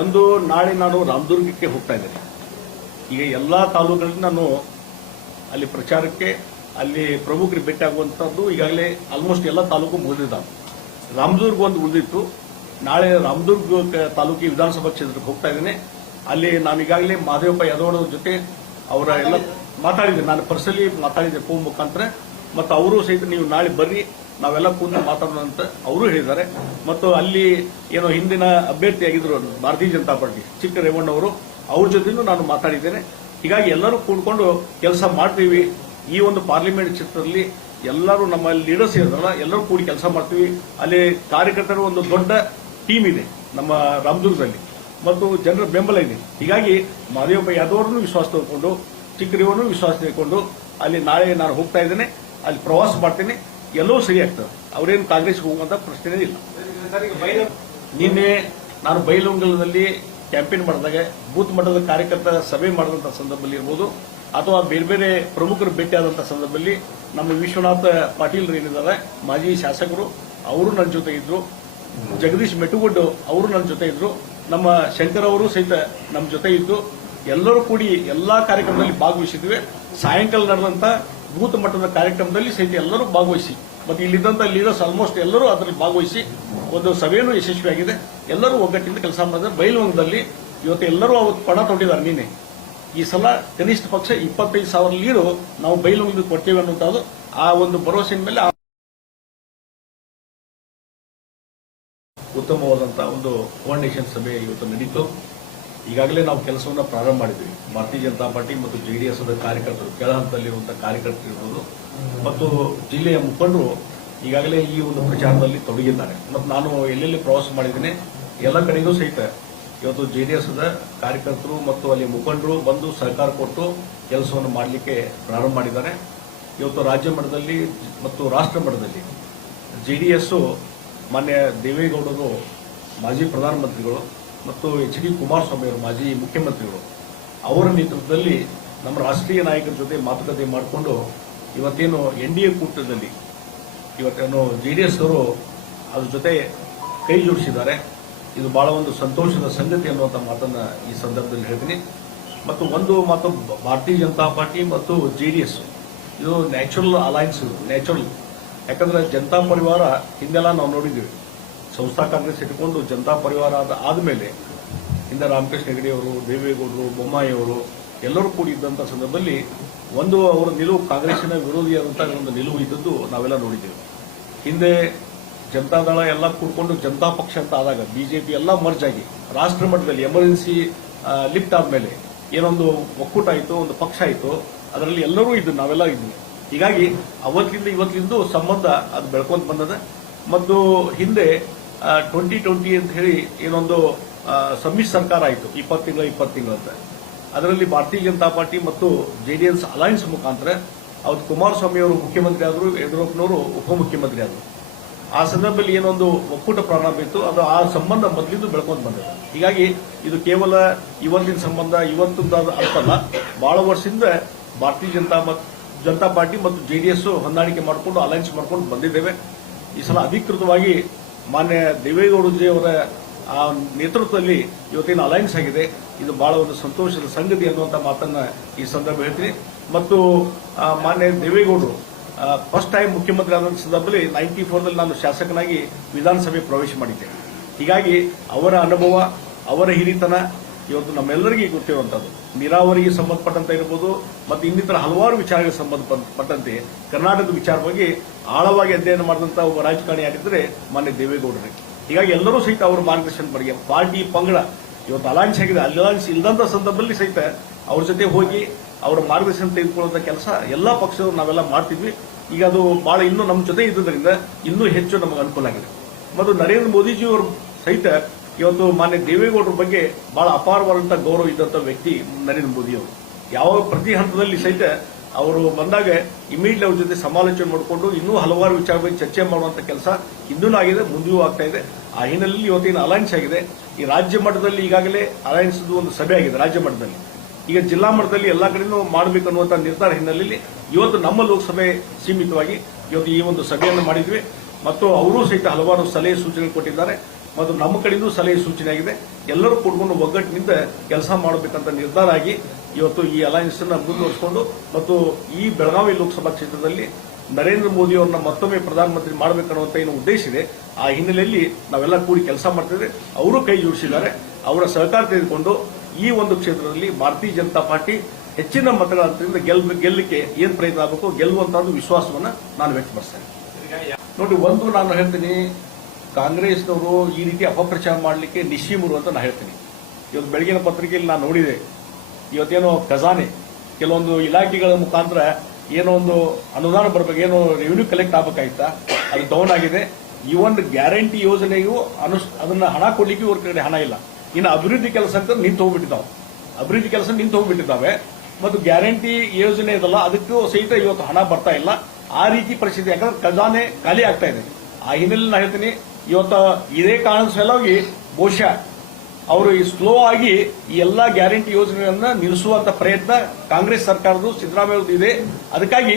ಒಂದು ನಾಳೆ ನಾನು ರಾಮದುರ್ಗಕ್ಕೆ ಹೋಗ್ತಾ ಇದ್ದೇನೆ. ಈಗ ಎಲ್ಲ ತಾಲೂಕುಗಳಲ್ಲಿ ನಾನು ಅಲ್ಲಿ ಪ್ರಚಾರಕ್ಕೆ ಅಲ್ಲಿ ಪ್ರಮುಖರಿಗೆ ಭೇಟಿ ಆಗುವಂಥದ್ದು ಈಗಾಗಲೇ ಆಲ್ಮೋಸ್ಟ್ ಎಲ್ಲ ತಾಲೂಕು ಮುಗಿದಿದ್ದಾವೆ. ರಾಮದುರ್ಗ ಒಂದು ಉಳಿದಿತ್ತು. ನಾಳೆ ರಾಮದುರ್ಗ ತಾಲೂಕಿನ ವಿಧಾನಸಭಾ ಕ್ಷೇತ್ರಕ್ಕೆ ಹೋಗ್ತಾ ಇದ್ದೇನೆ. ಅಲ್ಲಿ ನಾನು ಈಗಾಗಲೇ ಮಹದೇವಪ್ಪ ಯಾದವ್ ಜೊತೆ ಅವರ ಎಲ್ಲ ಮಾತಾಡಿದ್ದೇನೆ. ನಾನು ಪರ್ಸನಲಿ ಮಾತಾಡಿದ್ದೆ ಫೋನ್ ಮುಖಾಂತರ. ಮತ್ತು ಅವರು ಸಹಿತ ನೀವು ನಾಳೆ ಬರ್ರಿ, ನಾವೆಲ್ಲ ಕೂತು ಮಾತಾಡೋಣ ಅಂತ ಅವರು ಹೇಳಿದ್ದಾರೆ. ಮತ್ತು ಅಲ್ಲಿ ಏನೋ ಹಿಂದಿನ ಅಭ್ಯರ್ಥಿಯಾಗಿದ್ರು ಭಾರತೀಯ ಜನತಾ ಪಾರ್ಟಿ ಚಿಕ್ಕ ರೇವಣ್ಣವರು, ಅವ್ರ ಜೊತೆನೂ ನಾನು ಮಾತಾಡಿದ್ದೇನೆ. ಹೀಗಾಗಿ ಎಲ್ಲರೂ ಕೂಡ್ಕೊಂಡು ಕೆಲಸ ಮಾಡ್ತೀವಿ. ಈ ಒಂದು ಪಾರ್ಲಿಮೆಂಟ್ ಕ್ಷೇತ್ರದಲ್ಲಿ ಎಲ್ಲರೂ ನಮ್ಮ ಲೀಡರ್ಸ್ ಇರೋದಲ್ಲ, ಎಲ್ಲರೂ ಕೂಡಿ ಕೆಲಸ ಮಾಡ್ತೀವಿ. ಅಲ್ಲಿ ಕಾರ್ಯಕರ್ತರ ಒಂದು ದೊಡ್ಡ ಟೀಮ್ ಇದೆ ನಮ್ಮ ರಾಮದುರ್ಗದಲ್ಲಿ ಮತ್ತು ಜನರ ಬೆಂಬಲ ಇದೆ. ಹೀಗಾಗಿ ಮಹದೇವಪ್ಪ ಯಾದವ್ ಅವರನ್ನು ವಿಶ್ವಾಸ ತೆಗೆದುಕೊಂಡು, ಚಿಕ್ಕರೇವಣ್ಣು ವಿಶ್ವಾಸ ತೆಗೆದುಕೊಂಡು ಅಲ್ಲಿ ನಾಳೆ ನಾನು ಹೋಗ್ತಾ ಇದ್ದೇನೆ. ಅಲ್ಲಿ ಪ್ರವಾಸ ಮಾಡ್ತೇನೆ. ಎಲ್ಲವೂ ಸರಿ ಆಗ್ತದೆ. ಅವರೇನು ಕಾಂಗ್ರೆಸ್ಗೆ ಹೋಗುವಂತ ಪ್ರಶ್ನೆ ಇಲ್ಲ. ನಿನ್ನೆ ನಾನು ಬೈಲಹೊಂಗಲದಲ್ಲಿ ಕ್ಯಾಂಪೇನ್ ಮಾಡಿದಾಗ ಬೂತ್ ಮಟ್ಟದ ಕಾರ್ಯಕರ್ತರ ಸಭೆ ಮಾಡಿದಂಥ ಸಂದರ್ಭದಲ್ಲಿ ಇರ್ಬೋದು ಅಥವಾ ಬೇರೆ ಬೇರೆ ಪ್ರಮುಖರು ಭೇಟಿಯಾದಂಥ ಸಂದರ್ಭದಲ್ಲಿ ನಮ್ಮ ವಿಶ್ವನಾಥ ಪಾಟೀಲ್ ಏನಿದ್ದಾರೆ ಮಾಜಿ ಶಾಸಕರು, ಅವರು ನನ್ನ ಜೊತೆ ಇದ್ರು. ಜಗದೀಶ್ ಮೆಟುಗುಡ್ಡು ಅವರು ನನ್ನ ಜೊತೆ ಇದ್ರು. ನಮ್ಮ ಶಂಕರ್ ಅವರು ಸಹಿತ ನಮ್ಮ ಜೊತೆ ಇದ್ದು ಎಲ್ಲರೂ ಕೂಡಿ ಎಲ್ಲಾ ಕಾರ್ಯಕ್ರಮದಲ್ಲಿ ಭಾಗವಹಿಸಿದ್ವಿ. ಸಾಯಂಕಾಲ ನಡೆದಂತ ಬೂತ್ ಮಟ್ಟದ ಕಾರ್ಯಕ್ರಮದಲ್ಲಿ ಸಹಿತ ಎಲ್ಲರೂ ಭಾಗವಹಿಸಿ ಮತ್ತು ಇಲ್ಲಿದ್ದಂಥ ಲೀಡರ್ಸ್ ಆಲ್ಮೋಸ್ಟ್ ಎಲ್ಲರೂ ಅದರಲ್ಲಿ ಭಾಗವಹಿಸಿ ಒಂದು ಸಭೆಯನ್ನು ಯಶಸ್ವಿಯಾಗಿದೆ. ಎಲ್ಲರೂ ಒಗ್ಗಟ್ಟಿಂದ ಕೆಲಸ ಮಾಡಿದ್ರೆ ಬೈಲಹೊಂಗಲದಲ್ಲಿ ಇವತ್ತು ಎಲ್ಲರೂ ಅವತ್ತು ಪಣ ತೊಟ್ಟಿದ್ದಾರೆ. ನಿನ್ನೆ ಈ ಸಲ ಕನಿಷ್ಠ ಪಕ್ಷ 25,000 ಲೀಡು ನಾವು ಬೈಲಹೊಂಗಲಕ್ಕೆ ಕೊಡ್ತೇವೆ ಅನ್ನುವಂಥದ್ದು ಆ ಒಂದು ಭರವಸೆಯ ಮೇಲೆ ಉತ್ತಮವಾದಂತಹ ಒಂದು ಕೋಆರ್ಡಿನೇಷನ್ ಸಭೆ ಇವತ್ತು ನಡೀತು. ಈಗಾಗಲೇ ನಾವು ಕೆಲಸವನ್ನು ಪ್ರಾರಂಭ ಮಾಡಿದ್ವಿ. ಭಾರತೀಯ ಜನತಾ ಪಾರ್ಟಿ ಮತ್ತು ಜೆಡಿಎಸ್ ಕಾರ್ಯಕರ್ತರು, ಕೆಳ ಹಂತದಲ್ಲಿರುವಂತಹ ಕಾರ್ಯಕರ್ತರು ಇರ್ಬೋದು ಮತ್ತು ಜಿಲ್ಲೆಯ ಮುಖಂಡರು ಈಗಾಗಲೇ ಈ ಒಂದು ಪ್ರಚಾರದಲ್ಲಿ ತೊಡಗಿದ್ದಾರೆ. ಮತ್ತು ನಾನು ಎಲ್ಲೆಲ್ಲಿ ಪ್ರವಾಸ ಮಾಡಿದ್ದೇನೆ ಎಲ್ಲ ಕಡೆಗೂ ಸಹಿತ ಇವತ್ತು ಜೆಡಿಎಸ್ ಕಾರ್ಯಕರ್ತರು ಮತ್ತು ಅಲ್ಲಿ ಮುಖಂಡರು ಬಂದು ಸಹಕಾರ ಕೊಟ್ಟು ಕೆಲಸವನ್ನು ಮಾಡಲಿಕ್ಕೆ ಪ್ರಾರಂಭ ಮಾಡಿದ್ದಾರೆ. ಇವತ್ತು ರಾಜ್ಯ ಮಟ್ಟದಲ್ಲಿ ಮತ್ತು ರಾಷ್ಟ್ರ ಮಟ್ಟದಲ್ಲಿ ಜೆಡಿಎಸ್ ಮಾನ್ಯ ದೇವೇಗೌಡರು ಮಾಜಿ ಪ್ರಧಾನಮಂತ್ರಿಗಳು ಮತ್ತು ಎಚ್ ಡಿ ಕುಮಾರಸ್ವಾಮಿ ಅವರು ಮಾಜಿ ಮುಖ್ಯಮಂತ್ರಿಗಳು ಅವರ ನೇತೃತ್ವದಲ್ಲಿ ನಮ್ಮ ರಾಷ್ಟ್ರೀಯ ನಾಯಕರ ಜೊತೆ ಮಾತುಕತೆ ಮಾಡಿಕೊಂಡು ಇವತ್ತೇನು ಎನ್ಡಿಎ ಕೂಟದಲ್ಲಿ ಇವತ್ತೇನು ಜೆಡಿಎಸ್ ಅವರು ಅದ್ರ ಜೊತೆ ಕೈ ಜೋಡಿಸಿದ್ದಾರೆ. ಇದು ಬಹಳ ಒಂದು ಸಂತೋಷದ ಸಂಗತಿ ಅನ್ನುವಂಥ ಮಾತನ್ನ ಈ ಸಂದರ್ಭದಲ್ಲಿ ಹೇಳ್ತೀನಿ. ಮತ್ತು ಒಂದು ಮಾತು, ಭಾರತೀಯ ಜನತಾ ಪಾರ್ಟಿ ಮತ್ತು ಜೆಡಿಎಸ್ ಇದು ನ್ಯಾಚುರಲ್ ಅಲೈನ್ಸ್, ನ್ಯಾಚುರಲ್. ಯಾಕಂದ್ರೆ ಜನತಾ ಪರಿವಾರ ಹಿಂದೆಲ್ಲ ನಾವು ನೋಡಿದ್ದೀವಿ, ಸಂಸ್ಥಾ ಕಾಂಗ್ರೆಸ್ ಇಟ್ಕೊಂಡು ಜನತಾ ಪರಿವಾರ ಆದಮೇಲೆ ಹಿಂದೆ ರಾಮಕೃಷ್ಣ ಹೆಗಡೆ ಅವರು, ದೇವೇಗೌಡರು, ಬೊಮ್ಮಾಯಿ ಅವರು ಎಲ್ಲರೂ ಕೂಡಿ ಇದ್ದಂಥ ಸಂದರ್ಭದಲ್ಲಿ ಒಂದು ಅವರ ನಿಲುವು ಕಾಂಗ್ರೆಸ್ಸಿನ ವಿರೋಧಿಯಾದಂತಹ ಒಂದು ನಿಲುವು ಇದ್ದದ್ದು ನಾವೆಲ್ಲ ನೋಡಿದ್ದೇವೆ. ಹಿಂದೆ ಜನತಾದಳ ಎಲ್ಲ ಕೂಡ್ಕೊಂಡು ಜನತಾ ಪಕ್ಷ ಅಂತ ಆದಾಗ ಬಿಜೆಪಿ ಎಲ್ಲ ಮರ್ಜ್ ಆಗಿ ರಾಷ್ಟ್ರ ಮಟ್ಟದಲ್ಲಿ ಎಮರ್ಜೆನ್ಸಿ ಲಿಫ್ಟ್ ಆದ್ಮೇಲೆ ಏನೊಂದು ಒಕ್ಕೂಟ ಆಯಿತು, ಒಂದು ಪಕ್ಷ ಆಯಿತು, ಅದರಲ್ಲಿ ಎಲ್ಲರೂ ಇದ್ದು ನಾವೆಲ್ಲ ಇದ್ವಿ. ಹೀಗಾಗಿ ಅವತ್ತಿಂದ ಇವತ್ತಿಂದು ಸಂಬಂಧ ಅದು ಬೆಳ್ಕೊಂತ ಬಂದದ. ಮತ್ತು ಹಿಂದೆ 2020 ಅಂತ ಹೇಳಿ ಏನೊಂದು ಸಮ್ಮಿಶ್ರ ಸರ್ಕಾರ ಆಯಿತು 20 ತಿಂಗಳು ಅಂತ. ಅದರಲ್ಲಿ ಭಾರತೀಯ ಜನತಾ ಪಾರ್ಟಿ ಮತ್ತು ಜೆಡಿಎಸ್ ಅಲೈನ್ಸ್ ಮುಖಾಂತರ ಅವತ್ತು ಕುಮಾರಸ್ವಾಮಿ ಅವರು ಮುಖ್ಯಮಂತ್ರಿ ಆದರು, ಯಡಿಯೂರಪ್ಪನವರು ಉಪಮುಖ್ಯಮಂತ್ರಿ ಆದರು. ಆ ಸಂದರ್ಭದಲ್ಲಿ ಏನೊಂದು ಒಕ್ಕೂಟ ಪ್ರಾರಂಭ ಇತ್ತು, ಅದು ಆ ಸಂಬಂಧ ಮೊದಲಿಂದ ಬೆಳ್ಕೊಂಡು ಬಂದಿದೆ. ಹೀಗಾಗಿ ಇದು ಕೇವಲ ಇವತ್ತಿನ ಸಂಬಂಧ ಇವತ್ತಿಂದ ಅರ್ಥಲ್ಲ, ಬಹಳ ವರ್ಷದಿಂದ ಭಾರತೀಯ ಜನತಾ ಪಾರ್ಟಿ ಮತ್ತು ಜೆಡಿಎಸ್ ಹೊಂದಾಣಿಕೆ ಮಾಡಿಕೊಂಡು ಅಲೈನ್ಸ್ ಮಾಡ್ಕೊಂಡು ಬಂದಿದ್ದೇವೆ. ಈ ಸಲ ಅಧಿಕೃತವಾಗಿ ಮಾನ್ಯ ದೇವೇಗೌಡಜಿ ಅವರ ಆ ನೇತೃತ್ವದಲ್ಲಿ ಇವತ್ತಿನ ಅಲೈನ್ಸ್ ಆಗಿದೆ. ಇದು ಬಹಳ ಒಂದು ಸಂತೋಷದ ಸಂಗತಿ ಅನ್ನುವಂಥ ಮಾತನ್ನ ಈ ಸಂದರ್ಭ ಹೇಳ್ತೀನಿ. ಮತ್ತು ಮಾನ್ಯ ದೇವೇಗೌಡರು ಫಸ್ಟ್ ಟೈಮ್ ಮುಖ್ಯಮಂತ್ರಿ ಆದ ಸಂದರ್ಭದಲ್ಲಿ 94ರಲ್ಲಿ ನಾನು ಶಾಸಕನಾಗಿ ವಿಧಾನಸಭೆ ಪ್ರವೇಶ ಮಾಡಿದ್ದೆ. ಹೀಗಾಗಿ ಅವರ ಅನುಭವ, ಅವರ ಹಿರಿತನ ಇವತ್ತು ನಮ್ಮೆಲ್ಲರಿಗೂ ಗೊತ್ತಿರುವಂತದ್ದು. ನೀರಾವರಿಗೆ ಸಂಬಂಧಪಟ್ಟಂತೆ ಇರಬಹುದು ಮತ್ತು ಇನ್ನಿತರ ಹಲವಾರು ವಿಚಾರಗಳಿಗೆ ಸಂಬಂಧಪಟ್ಟಂತೆ ಕರ್ನಾಟಕದ ವಿಚಾರ ಬಗ್ಗೆ ಆಳವಾಗಿ ಅಧ್ಯಯನ ಮಾಡಿದಂತಹ ಒಬ್ಬ ರಾಜಕಾರಣಿ ಯಾರಿದ್ರೆ ಮಾನ್ಯ ದೇವೇಗೌಡರಿಗೆ. ಹೀಗಾಗಿ ಎಲ್ಲರೂ ಸಹಿತ ಅವರ ಮಾರ್ಗದರ್ಶನ ಬಗ್ಗೆ ಪಾರ್ಟಿ ಪಂಗಡ ಇವತ್ತು ಅಲೈನ್ಸ್ ಆಗಿದೆ. ಅಲೈನ್ಸ್ ಇಲ್ಲದಂತ ಸಂದರ್ಭದಲ್ಲಿ ಸಹಿತ ಅವ್ರ ಜೊತೆ ಹೋಗಿ ಅವರ ಮಾರ್ಗದರ್ಶನ ತೆಗೆದುಕೊಳ್ಳುವಂತ ಕೆಲಸ ಎಲ್ಲಾ ಪಕ್ಷದವರು ನಾವೆಲ್ಲ ಮಾಡ್ತಿದ್ವಿ. ಈಗ ಅದು ಬಹಳ ಇನ್ನೂ ನಮ್ಮ ಜೊತೆ ಇದ್ದುದರಿಂದ ಇನ್ನೂ ಹೆಚ್ಚು ನಮಗೆ ಅನುಕೂಲ ಆಗಿದೆ. ಮತ್ತು ನರೇಂದ್ರ ಮೋದಿಜಿಯವರು ಸಹಿತ ಇವತ್ತು ಮಾನ್ಯ ದೇವೇಗೌಡರ ಬಗ್ಗೆ ಬಹಳ ಅಪಾರವಾದಂತಹ ಗೌರವ ಇದ್ದಂಥ ವ್ಯಕ್ತಿ ನರೇಂದ್ರ ಮೋದಿ ಅವರು. ಯಾವ ಪ್ರತಿ ಹಂತದಲ್ಲಿ ಸಹಿತ ಅವರು ಬಂದಾಗ ಇಮಿಡಿಯೇಟ್ಲಿ ಅವ್ರ ಜೊತೆ ಸಮಾಲೋಚನೆ ಮಾಡಿಕೊಂಡು ಇನ್ನೂ ಹಲವಾರು ವಿಚಾರ ಬಗ್ಗೆ ಚರ್ಚೆ ಮಾಡುವಂತ ಕೆಲಸ ಇನ್ನೂ ಆಗಿದೆ, ಮುಂದೆಯೂ ಆಗ್ತಾ ಇದೆ. ಆ ಹಿನ್ನೆಲೆಯಲ್ಲಿ ಇವತ್ತಿನ ಅಲೈನ್ಸ್ ಆಗಿದೆ. ಈ ರಾಜ್ಯ ಮಟ್ಟದಲ್ಲಿ ಈಗಾಗಲೇ ಅಲೈನ್ಸ್ ಒಂದು ಸಭೆ ಆಗಿದೆ ರಾಜ್ಯ ಮಟ್ಟದಲ್ಲಿ. ಈಗ ಜಿಲ್ಲಾ ಮಟ್ಟದಲ್ಲಿ ಎಲ್ಲಾ ಕಡೆನೂ ಮಾಡಬೇಕು ಅನ್ನುವಂಥ ನಿರ್ಧಾರ ಹಿನ್ನೆಲೆಯಲ್ಲಿ ಇವತ್ತು ನಮ್ಮ ಲೋಕಸಭೆ ಸೀಮಿತವಾಗಿ ಇವತ್ತು ಈ ಒಂದು ಸಭೆಯನ್ನು ಮಾಡಿದ್ವಿ. ಮತ್ತು ಅವರು ಸಹಿತ ಹಲವಾರು ಸಲಹೆ ಸೂಚನೆ ಕೊಟ್ಟಿದ್ದಾರೆ. ಮತ್ತು ನಮ್ಮ ಕಡೆಯಿಂದ ಸಲಹೆ ಸೂಚನೆ ಆಗಿದೆ. ಎಲ್ಲರೂ ಕೂಡ್ಕೊಂಡು ಒಗ್ಗಟ್ಟಿನಿಂದ ಕೆಲಸ ಮಾಡಬೇಕಂತ ನಿರ್ಧಾರ ಆಗಿ ಇವತ್ತು ಈ ಅಲಯನ್ಸ್ ಅನ್ನು ಮುಂದುವರಿಸಿಕೊಂಡು ಮತ್ತು ಈ ಬೆಳಗಾವಿ ಲೋಕಸಭಾ ಕ್ಷೇತ್ರದಲ್ಲಿ ನರೇಂದ್ರ ಮೋದಿ ಅವರನ್ನ ಮತ್ತೊಮ್ಮೆ ಪ್ರಧಾನಮಂತ್ರಿ ಮಾಡಬೇಕನ್ನುವಂತ ಏನು ಉದ್ದೇಶ ಇದೆ, ಆ ಹಿನ್ನೆಲೆಯಲ್ಲಿ ನಾವೆಲ್ಲ ಕೂಡಿ ಕೆಲಸ ಮಾಡ್ತಿದ್ರೆ ಅವರು ಕೈ ಜೋಡಿಸಿದ್ದಾರೆ. ಅವರ ಸಹಕಾರ ತೆಗೆದುಕೊಂಡು ಈ ಒಂದು ಕ್ಷೇತ್ರದಲ್ಲಿ ಭಾರತೀಯ ಜನತಾ ಪಾರ್ಟಿ ಹೆಚ್ಚಿನ ಮತಗಳ ಅಂತರಿಂದ ಗೆಲ್ಲಕ್ಕೆ ಏನ್ ಪ್ರಯತ್ನ ಆಗಬೇಕು, ಗೆಲ್ಲುವಂತಹದ್ದು ವಿಶ್ವಾಸವನ್ನ ನಾನು ವ್ಯಕ್ತಪಡಿಸ್ತೇನೆ. ನೋಡಿ, ಒಂದು ನಾನು ಹೇಳ್ತೀನಿ, ಕಾಂಗ್ರೆಸ್ನವರು ಈ ರೀತಿ ಅಪಪ್ರಚಾರ ಮಾಡಲಿಕ್ಕೆ ನಿಶ್ಚಿಮರು ಅಂತ ನಾನು ಹೇಳ್ತೀನಿ. ಇವತ್ತು ಬೆಳಗಿನ ಪತ್ರಿಕೆಯಲ್ಲಿ ನಾನು ನೋಡಿದೆ, ಇವತ್ತೇನೋ ಖಜಾನೆ ಕೆಲವೊಂದು ಇಲಾಖೆಗಳ ಮುಖಾಂತರ ಏನೋ ಒಂದು ಅನುದಾನ ಬರಬೇಕು, ಏನೋ ರೆವಿನ್ಯೂ ಕಲೆಕ್ಟ್ ಆಗಬೇಕಾಯ್ತಾ, ಅದು ಡೌನ್ ಆಗಿದೆ. ಈ ಒಂದು ಗ್ಯಾರಂಟಿ ಯೋಜನೆಯು ಅದನ್ನ ಹಣ ಕೊಡ್ಲಿಕ್ಕೆ ಇವ್ರ ಕಡೆ ಹಣ ಇಲ್ಲ. ಇನ್ನು ಅಭಿವೃದ್ಧಿ ಕೆಲಸ ಅಂತ ನಿಂತು ಹೋಗ್ಬಿಟ್ಟಿದ್ದಾವೆ. ಮತ್ತು ಗ್ಯಾರಂಟಿ ಯೋಜನೆ ಇದಲ್ಲ, ಅದಕ್ಕೂ ಸಹಿತ ಇವತ್ತು ಹಣ ಬರ್ತಾ ಇಲ್ಲ. ಆ ರೀತಿ ಪರಿಸ್ಥಿತಿ, ಯಾಕಂದ್ರೆ ಖಜಾನೆ ಖಾಲಿ ಆಗ್ತಾ ಇದೆ. ಆ ಹಿನ್ನೆಲೆಯಲ್ಲಿ ನಾನು ಹೇಳ್ತೀನಿ, ಇವತ್ತು ಇದೇ ಕಾರಣದ ಸಲುವಾಗಿ ಬಹುಶಃ ಅವರು ಈ ಸ್ಲೋ ಆಗಿ ಈ ಎಲ್ಲಾ ಗ್ಯಾರಂಟಿ ಯೋಜನೆಗಳನ್ನ ನಿಲ್ಲಿಸುವಂತ ಪ್ರಯತ್ನ ಕಾಂಗ್ರೆಸ್ ಸರ್ಕಾರದ್ದು, ಸಿದ್ದರಾಮಯ್ಯ ಇದೆ. ಅದಕ್ಕಾಗಿ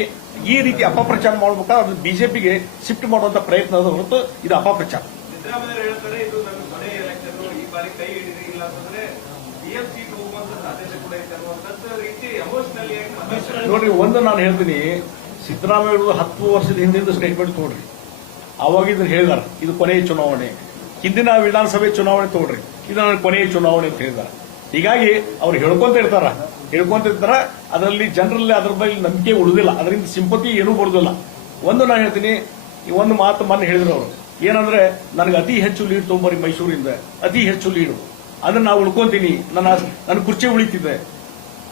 ಈ ರೀತಿ ಅಪಪ್ರಚಾರ ಮಾಡಬೇಕಾದ್ರೆ ಅದು ಬಿಜೆಪಿಗೆ ಶಿಫ್ಟ್ ಮಾಡುವಂತ ಪ್ರಯತ್ನ ಅದ ಹೊರತು ಇದು ಅಪಪ್ರಚಾರ. ಸಿದ್ದರಾಮಯ್ಯ ಹೇಳ್ತಾರೆ, ಇದು ನನ್ನ ಮನೆ ಎಲೆಕ್ಷನ್, ಈ ಬಾರಿ ಕೈ ಹಿಡಿದ್ರಿ, ಇಲ್ಲ ಅಂತಂದ್ರೆ BF ಸೀಟ್ ಹೋಗುವಂತ ಸಾಧ್ಯತೆ ಕೂಡ ಇದೆ ಅನ್ನುವಂಥದ್ದು ರೀತಿ ಎಮೋಷನಲಿ. ನೋಡ್ರಿ, ಒಂದು ನಾನು ಹೇಳ್ತೀನಿ, ಸಿದ್ದರಾಮಯ್ಯ 10 ವರ್ಷದ ಹಿಂದಿನ ಸ್ಟೇಟ್ಮೆಂಟ್ ತೋಡ್ರಿ. ಅವಾಗ ಇದನ್ನ ಹೇಳಿದಾರೆ, ಇದು ಕೊನೆಯ ಚುನಾವಣೆ. ಹಿಂದಿನ ವಿಧಾನಸಭೆ ಚುನಾವಣೆ ತೋಡ್ರಿ, ಇದು ನನ್ನ ಕೊನೆಯ ಚುನಾವಣೆ ಅಂತ ಹೇಳಿದಾರೆ. ಹೀಗಾಗಿ ಅವ್ರು ಹೇಳ್ಕೊಂತ ಇರ್ತಾರ, ಅದರಲ್ಲಿ ಜನರಲ್ಲಿ ಅದ್ರ ಬಗ್ಗೆ ನಂಬಿಕೆ ಉಳಿದಿಲ್ಲ, ಅದರಿಂದ ಸಿಂಪತಿ ಏನೂ ಬರುದಿಲ್ಲ. ಒಂದು ನಾನು ಹೇಳ್ತೀನಿ, ಈ ಒಂದು ಮಾತು ಮೊನ್ನೆ ಹೇಳಿದ್ರು ಅವರು, ಏನಂದ್ರೆ ನನಗೆ ಅತಿ ಹೆಚ್ಚು ಲೀಡ್ ತೊಗೊಂಬರಿ ಮೈಸೂರಿಂದ, ಅತಿ ಹೆಚ್ಚು ಲೀಡು, ಅದನ್ನ ನಾವು ಉಳ್ಕೊಂತೀನಿ, ನನ್ನ ಕುರ್ಚಿ ಉಳಿತಿದೆ,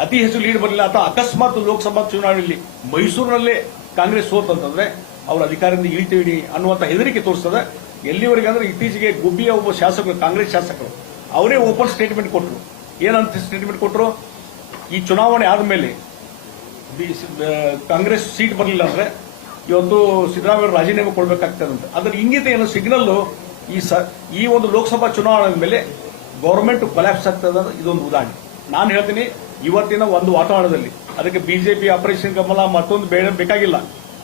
ಅತಿ ಹೆಚ್ಚು ಲೀಡ್ ಬರಲಿಲ್ಲ ಅಥವಾ ಅಕಸ್ಮಾತ್ ಲೋಕಸಭಾ ಚುನಾವಣೆಯಲ್ಲಿ ಮೈಸೂರಿನಲ್ಲೇ ಕಾಂಗ್ರೆಸ್ ಸೋತಂತಂದ್ರೆ ಅವ್ರ ಅಧಿಕಾರದಿಂದ ಇಳಿತೀವಿ ಅನ್ನುವಂತ ಹೆದರಿಕೆ ತೋರಿಸ್ತದೆ. ಎಲ್ಲಿವರೆಗೆ ಅಂದ್ರೆ ಇತ್ತೀಚೆಗೆ ಗುಬ್ಬಿಯ ಒಬ್ಬ ಶಾಸಕರು, ಕಾಂಗ್ರೆಸ್ ಶಾಸಕರು, ಅವರೇ ಓಪನ್ ಸ್ಟೇಟ್ಮೆಂಟ್ ಕೊಟ್ಟರು. ಏನಂತ ಸ್ಟೇಟ್ಮೆಂಟ್ ಕೊಟ್ಟರು, ಈ ಚುನಾವಣೆ ಆದ್ಮೇಲೆ ಕಾಂಗ್ರೆಸ್ ಸೀಟ್ ಬರಲಿಲ್ಲ ಅಂದ್ರೆ ಇವತ್ತು ಸಿದ್ದರಾಮಯ್ಯ ರಾಜೀನಾಮೆ ಕೊಡಬೇಕಾಗ್ತದೆ ಅಂತ. ಅದರ ಇಂಗಿತ ಏನು ಸಿಗ್ನಲ್, ಈ ಒಂದು ಲೋಕಸಭಾ ಚುನಾವಣೆ ಮೇಲೆ ಗವರ್ಮೆಂಟ್ ಕೊಲ್ಯಾಪ್ಸ್ ಆಗ್ತದೆ. ಇದೊಂದು ಉದಾಹರಣೆ. ನಾನು ಹೇಳ್ತೀನಿ, ಇವತ್ತಿನ ಒಂದು ವಾತಾವರಣದಲ್ಲಿ ಅದಕ್ಕೆ ಬಿಜೆಪಿ ಆಪರೇಷನ್ ಕಮಲ ಮತ್ತೊಂದು ಬೇಕಾಗಿಲ್ಲ.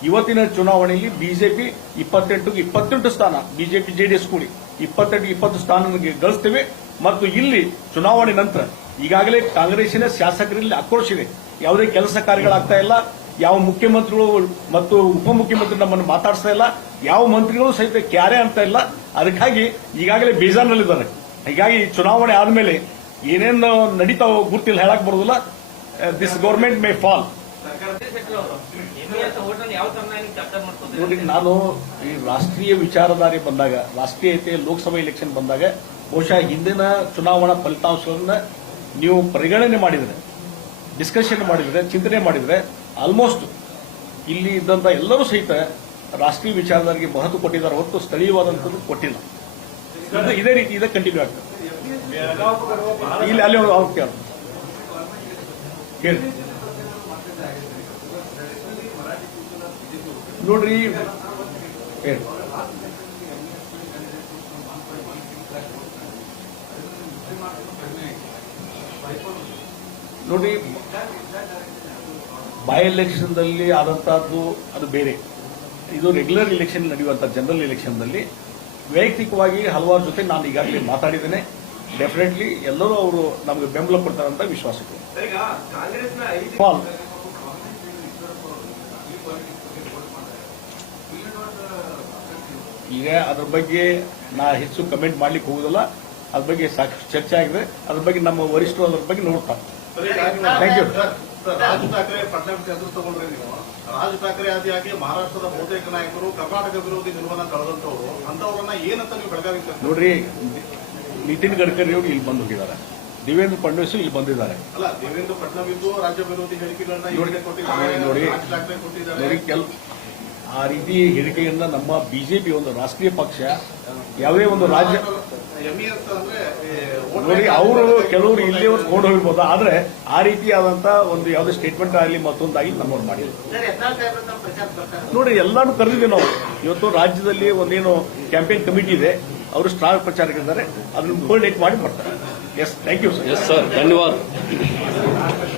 ಇವತ್ತಿನ ಚುನಾವಣೆಯಲ್ಲಿ ಬಿಜೆಪಿ 28 ಸ್ಥಾನ, ಬಿಜೆಪಿ ಜೆಡಿಎಸ್ ಕೂಡಿ 20 ಸ್ಥಾನ ಗಳಿಸ್ತೇವೆ. ಮತ್ತು ಇಲ್ಲಿ ಚುನಾವಣೆ ನಂತರ ಈಗಾಗಲೇ ಕಾಂಗ್ರೆಸ್ಸಿನ ಶಾಸಕರಲ್ಲಿ ಆಕ್ರೋಶ ಇದೆ. ಯಾವುದೇ ಕೆಲಸ ಕಾರ್ಯಗಳಾಗ್ತಾ ಇಲ್ಲ, ಯಾವ ಮುಖ್ಯಮಂತ್ರಿಗಳು ಮತ್ತು ಉಪಮುಖ್ಯಮಂತ್ರಿ ನಮ್ಮನ್ನು ಮಾತಾಡಿಸ್ತಾ ಇಲ್ಲ, ಯಾವ ಮಂತ್ರಿಗಳು ಸಹಿತ ಕ್ಯಾರೆ ಅಂತ ಇಲ್ಲ. ಅದಕ್ಕಾಗಿ ಈಗಾಗಲೇ ಬೇಜಾರ್ನಲ್ಲಿದ್ದಾರೆ. ಹೀಗಾಗಿ ಚುನಾವಣೆ ಆದ್ಮೇಲೆ ಏನೇನು ನಡೀತಾವೋ ಗುರ್ತಿಲ್ಲ, ಹೇಳಕ್ ಬರೋದಿಲ್ಲ. This government May fall. ನೋಡಿ, ನಾನು ಈ ರಾಷ್ಟ್ರೀಯ ವಿಚಾರಧಾರೆ ಬಂದಾಗ, ರಾಷ್ಟ್ರೀಯತೆ ಲೋಕಸಭಾ ಎಲೆಕ್ಷನ್ ಬಂದಾಗ ಬಹುಶಃ ಹಿಂದಿನ ಚುನಾವಣಾ ಫಲಿತಾಂಶಗಳನ್ನ ನೀವು ಪರಿಗಣನೆ ಮಾಡಿದ್ರೆ, ಡಿಸ್ಕಷನ್ ಮಾಡಿದ್ರೆ, ಚಿಂತನೆ ಮಾಡಿದ್ರೆ ಆಲ್ಮೋಸ್ಟ್ ಇಲ್ಲಿ ಇದ್ದಂತ ಎಲ್ಲರೂ ಸಹಿತ ರಾಷ್ಟ್ರೀಯ ವಿಚಾರಧಾರೆಗೆ ಮಹತ್ವ ಕೊಟ್ಟಿದ್ದಾರೆ ಹೊರತು ಸ್ಥಳೀಯವಾದಂಥದ್ದು ಕೊಟ್ಟಿಲ್ಲ. ಇದೇ ರೀತಿ ಇದೆ ಕಂಟಿನ್ಯೂ ಆಗ್ತದೆ. ಇಲ್ಲಿ ಅಲ್ಲಿ ಹೇಳಿ ನೋಡ್ರಿ, ಹೇಳಿ ನೋಡಿ, ಬೈ ಎಲೆಕ್ಷನ್ದಲ್ಲಿ ಆದಂತಹದ್ದು ಅದು ಬೇರೆ. ಇದು ರೆಗ್ಯುಲರ್ ಎಲೆಕ್ಷನ್ ನಡೆಯುವಂತಹ ಜನರಲ್ ಎಲೆಕ್ಷನ್ದಲ್ಲಿ ವೈಯಕ್ತಿಕವಾಗಿ ಹಲವಾರು ಜೊತೆ ನಾನು ಈಗಾಗಲೇ ಮಾತಾಡಿದ್ದೇನೆ. ಡೆಫಿನೆಟ್ಲಿ ಎಲ್ಲರೂ ಅವರು ನಮಗೆ ಬೆಂಬಲ ಕೊಡ್ತಾರಂತ ವಿಶ್ವಾಸಕ್ಕೆ. ಈಗ ಅದ್ರ ಬಗ್ಗೆ ನಾ ಹೆಚ್ಚು ಕಮೆಂಟ್ ಮಾಡ್ಲಿಕ್ಕೆ ಹೋಗುದಿಲ್ಲ. ಅದ್ರ ಬಗ್ಗೆ ಸಾಕಷ್ಟು ಚರ್ಚೆ ಆಗಿದೆ. ಅದ್ರ ಬಗ್ಗೆ ನಮ್ಮ ವರಿಷ್ಠರು ಅದ್ರ ಬಗ್ಗೆ ನೋಡ್ತಾರೆ. Thank you. ರಾಜ್ ಠಾಕ್ರೆ ಫಡ್ನವೀಸ್ ಹೆಸರು ತಗೊಂಡ್ರೆ ನೀವು, ರಾಜ್ ಠಾಕ್ರೆ ಆದಿಯಾಗಿ ಮಹಾರಾಷ್ಟ್ರದ ಬಹುತೇಕ ನಾಯಕರು ಕರ್ನಾಟಕ ವಿರೋಧಿ ನಿಲುವನ್ನ ತಳೆದಂತವರು, ಅಂತವರನ್ನ ಏನಂತ ನೀವು ಬೆಳಗಾವಿ ನೋಡ್ರಿ, ನಿತಿನ್ ಗಡ್ಕರಿ ಅವರು ಇಲ್ಲಿ ಬಂದು ಹೋಗಿದ್ದಾರೆ, ದೇವೇಂದ್ರ ಫಡ್ನವೀಸ್ ಇಲ್ಲಿ ಬಂದಿದ್ದಾರೆ. ಅಲ್ಲ, ದೇವೇಂದ್ರ ಫಡ್ನವೀಸ್ ರಾಜ್ಯ ವಿರೋಧಿ ಹೇಳಿಕೆಗಳನ್ನ ಕೊಟ್ಟಿದ್ದಾರೆ, ನೋಡಿ ರಾಜ್ ಠಾಕ್ರೆ ಕೊಟ್ಟಿದ್ದಾರೆ. ಆ ರೀತಿ ಹೇಳಿಕೆಯನ್ನ ನಮ್ಮ ಬಿಜೆಪಿ ಒಂದು ರಾಷ್ಟ್ರೀಯ ಪಕ್ಷ ಯಾವುದೇ ಒಂದು ರಾಜ್ಯ ನೋಡಿ, ಅವರು ಕೆಲವರು ಇಲ್ಲಿಯವರು ತಗೊಂಡು ಹೋಗಿರ್ಬೋದು, ಆದ್ರೆ ಆ ರೀತಿಯಾದಂತ ಒಂದು ಯಾವುದೇ ಸ್ಟೇಟ್ಮೆಂಟ್ ಆಗಲಿ ಮತ್ತೊಂದಾಗಿ ನಮ್ಮವ್ರು ಮಾಡಿಲ್ಲ. ನೋಡಿ, ಎಲ್ಲಾನು ಕರೆದಿದ್ದೀವಿ ನಾವು. ಇವತ್ತು ರಾಜ್ಯದಲ್ಲಿ ಒಂದೇನು ಕ್ಯಾಂಪೇನ್ ಕಮಿಟಿ ಇದೆ, ಅವರು ಸ್ಟಾರ್ ಪ್ರಚಾರಕರಿದ್ದಾರೆ, ಅದನ್ನು ಕೋರ್ಡಿನೇಟ್ ಮಾಡಿ ಮಾಡ್ತಾರೆ. Yes, thank you sir. Yes sir, ಧನ್ಯವಾದ.